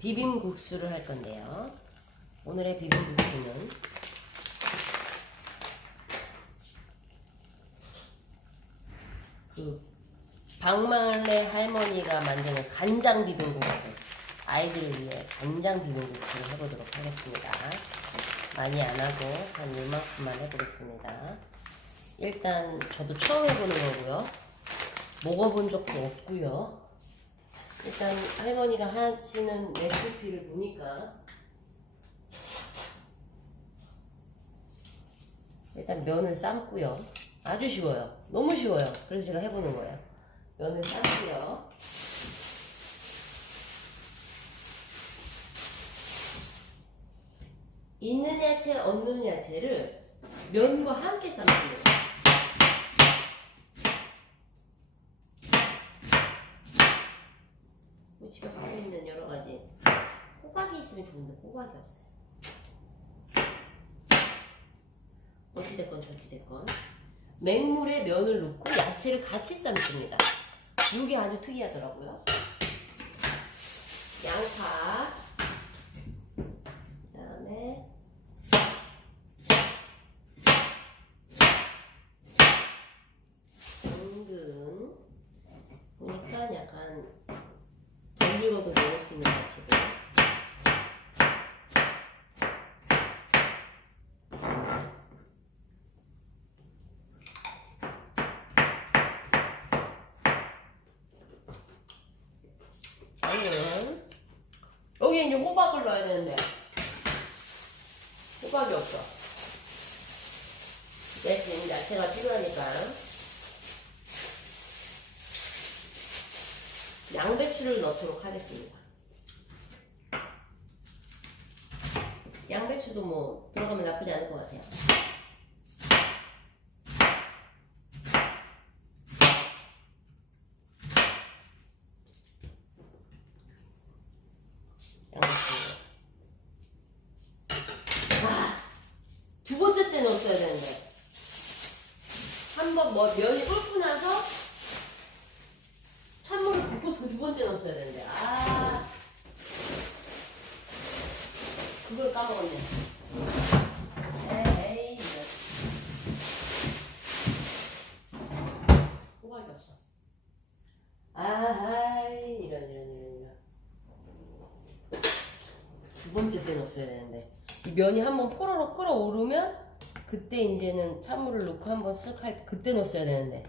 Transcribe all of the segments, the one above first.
비빔국수를 할 건데요. 오늘의 비빔국수는 그 박말래 할머니가 만드는 간장 비빔국수 아이들을 위해 간장 비빔국수를 해보도록 하겠습니다. 많이 안 하고 한 이만큼만 해보겠습니다. 일단 저도 처음 해보는 거고요. 먹어본 적도 없고요. 일단 할머니가 하시는 레시피를 보니까 일단 면을 삶고요. 아주 쉬워요. 너무 쉬워요. 그래서 제가 해보는 거예요. 면을 삶고요. 있는 야채, 없는 야채를 면과 함께 삶습니다. 뭐 집에 갖고 있는 여러 가지 있으면 좋은데 호박이 없어요. 어찌됐건 저찌됐건 맹물에 면을 넣고 야채를 같이 삶습니다. 이게 아주 특이하더라고요. 양파 그다음에 당근 보니까 약간 덜 익어도 먹을 수 있는 야채들 당근 여기 이제 호박을 넣어야 되는데. 호박이 없어. 대신 야채가 필요하니까. 양배추를 넣도록 하겠습니다. 양배추도 뭐 들어가면 나쁘지 않을 것 같아요 양배추 아, 때 넣었어야 되는데. 한번 뭐 면이 끓고 나서 찬물을 붓고 두, 두 번째 넣었어야 되는데. 아. 그걸 까먹었네. 에이. 호박이 없어. 아하이, 이런, 이런, 이런, 이런. 두 번째 때 넣었어야 되는데 이 면이 한번 포로로 끓어오르면 그때 이제는 찬물을 넣고 한번 쓱 할 그때 넣었어야 되는데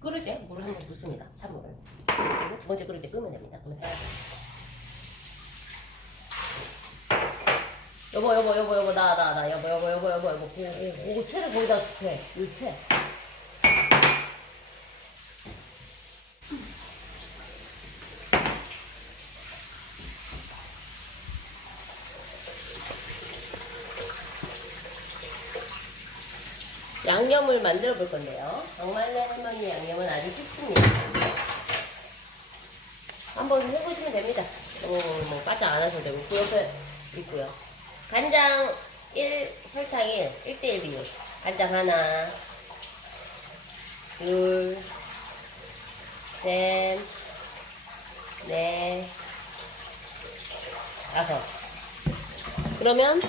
끓을 때 물을 한번 붓습니다 찬물을 그리고 두 번째 끓을 때 끄면 됩니다 그러면 해야 돼 여보 여보 여보 여보 나 나 나 여보 여보 여보 여보 여보 오, 오, 오, 채를 거기다 대 물채 양념을 만들어 볼 건데요. 정말내 할머니 양념은 아주 쉽습니다. 한번 해보시면 됩니다. 뭐, 뭐, 바짝 안 하셔도 되고, 그 옆에 있고요. 간장 1, 설탕 1, 1대1 비율. 간장 하나, 둘, 셋, 넷, 다섯. 그러면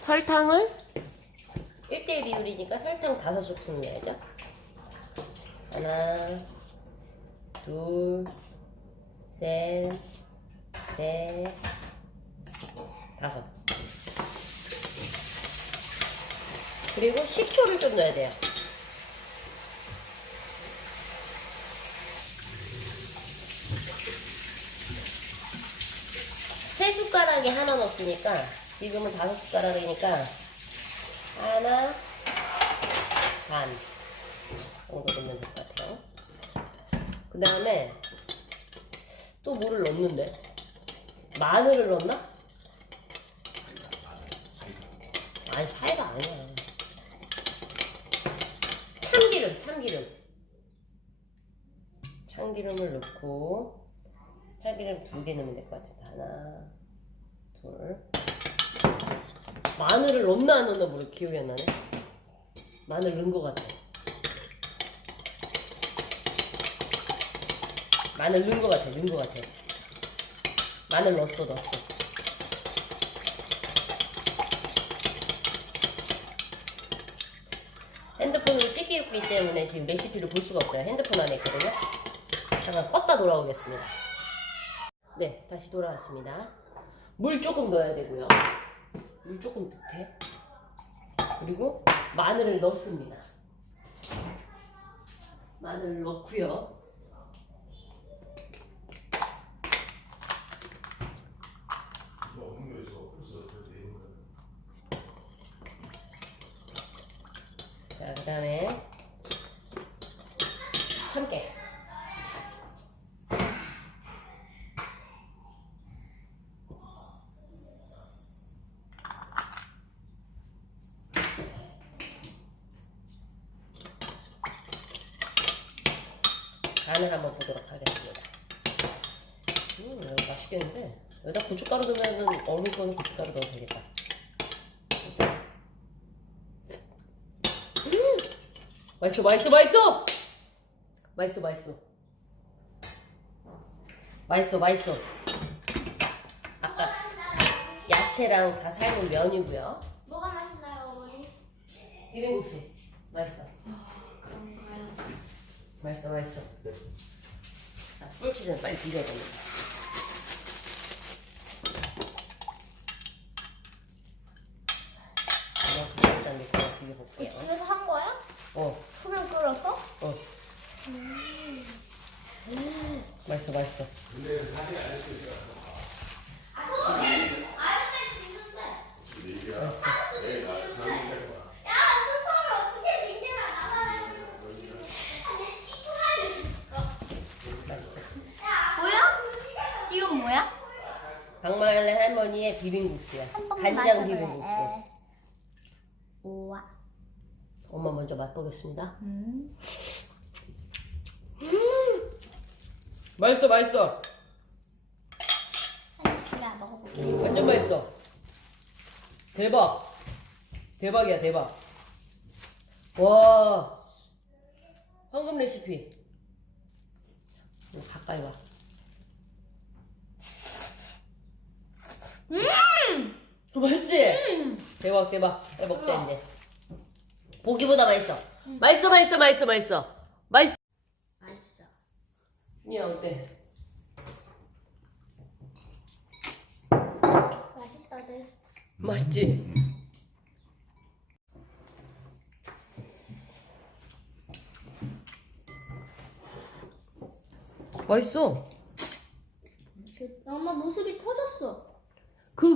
설탕을 1대1 비율이니까 설탕 5스푼 넣어야죠. 하나, 둘, 셋, 넷, 다섯. 그리고 식초를 좀 넣어야 돼요. 세 숟가락에 하나 넣었으니까 지금은 다섯 숟가락이니까 하나 반 정도 넣으면 될 것 같아요. 그 다음에 또 뭐를 넣는데? 마늘을 넣나? 아니 사이가 아니야. 참기름, 참기름. 참기름을 넣고 참기름 두 개 넣으면 될 것 같아. 하나, 둘. 마늘을 넣나 안 넣나 모르 기억이 안 나네. 마늘 넣은 것 같아. 마늘 넣은 것 같아. 넣은 것 같아. 마늘 넣었어 넣었어 핸드폰으로 찍기 때문에 지금 레시피를 볼 수가 없어요 핸드폰 안에 있거든요 잠깐 껐다 돌아오겠습니다 네 다시 돌아왔습니다 물 조금 넣어야 되고요 물 조금 듯해 그리고 마늘을 넣습니다. 마늘을 넣고요. 자, 그 다음에 참깨. 간을 한번 보도록 하겠습니다. 음, 여기 맛있겠는데? 여기다 고춧가루 넣으면은 어묵 거는 고춧가루 넣어도 되겠다. 맛있어 맛있어 맛있어 맛있어 맛있어 맛있어 맛있어 아까 야채랑 다 삶은 면이고요 뭐가 맛있나요, 어머니? 비빔국수 맛있어 그런가요? 맛있어 맛있어 자, 끓기 전에 빨리 비벼야 됩니다 그냥 일단 이렇게 비벼볼게요 집에서 한 거야? 어 소면 끓여서? 어. 맛있어, 맛있어. 맛있어. 야, 스파를 어떻게 민재가 나가는 내 친구가 맛있어. 뭐야? 이건 뭐야? 박마을의 할머니의 비빔국수야. 간장 비빔국수. 우와. 엄마 먼저 맛보겠습니다. 음. 맛있어, 맛있어. 먹어볼게. 완전 맛있어. 대박. 대박이야, 대박. 와. 황금 레시피. 이거 가까이 와. 음! 맛있지? 대박, 대박. 빨리 먹자, 이제. 보기보다 맛있어. 맛있어, 맛있어, 맛있어, 맛있어. 맛있어. 맛있어. 야, 어때? 맛있다들. 맛있지? 맛있어. 엄마 무술이 터졌어.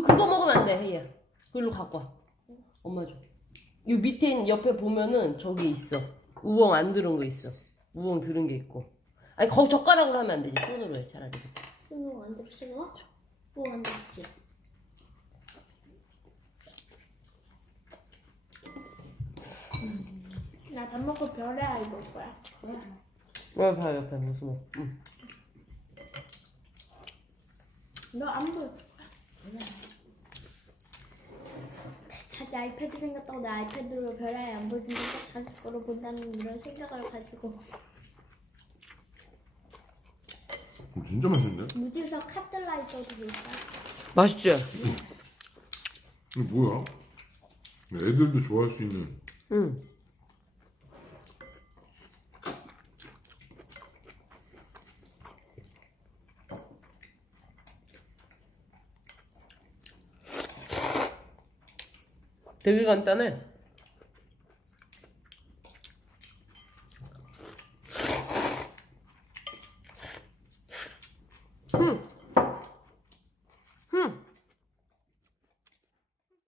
그 그거 먹으면 안 돼, 혜야. 그걸로 갖고 와. 엄마 줘. 요 밑에 옆에 보면은 저기 있어. 우엉 안 들은 거 있어. 우엉 들은 게 있고. 아니 거기 젓가락으로 하면 안 되지. 손으로 해 차라리. 수능 안 들었어? 뭐안 들었지? 나 밥 먹고 별의 아이 볼 거야. 왜 봐, 옆에 무슨 뭐. 응. 너안 보여줄 거야. 자기 아이패드 생겼다고 내 아이패드로 별의 아이 안 보여주니까 자기 거로 본다는 이런 생각을 가지고 어, 진짜 맛있는데? 무지서 카틀라이저도 볼까? 맛있지? 이거 뭐야? 애들도 좋아할 수 있는 응. 되게 간단해.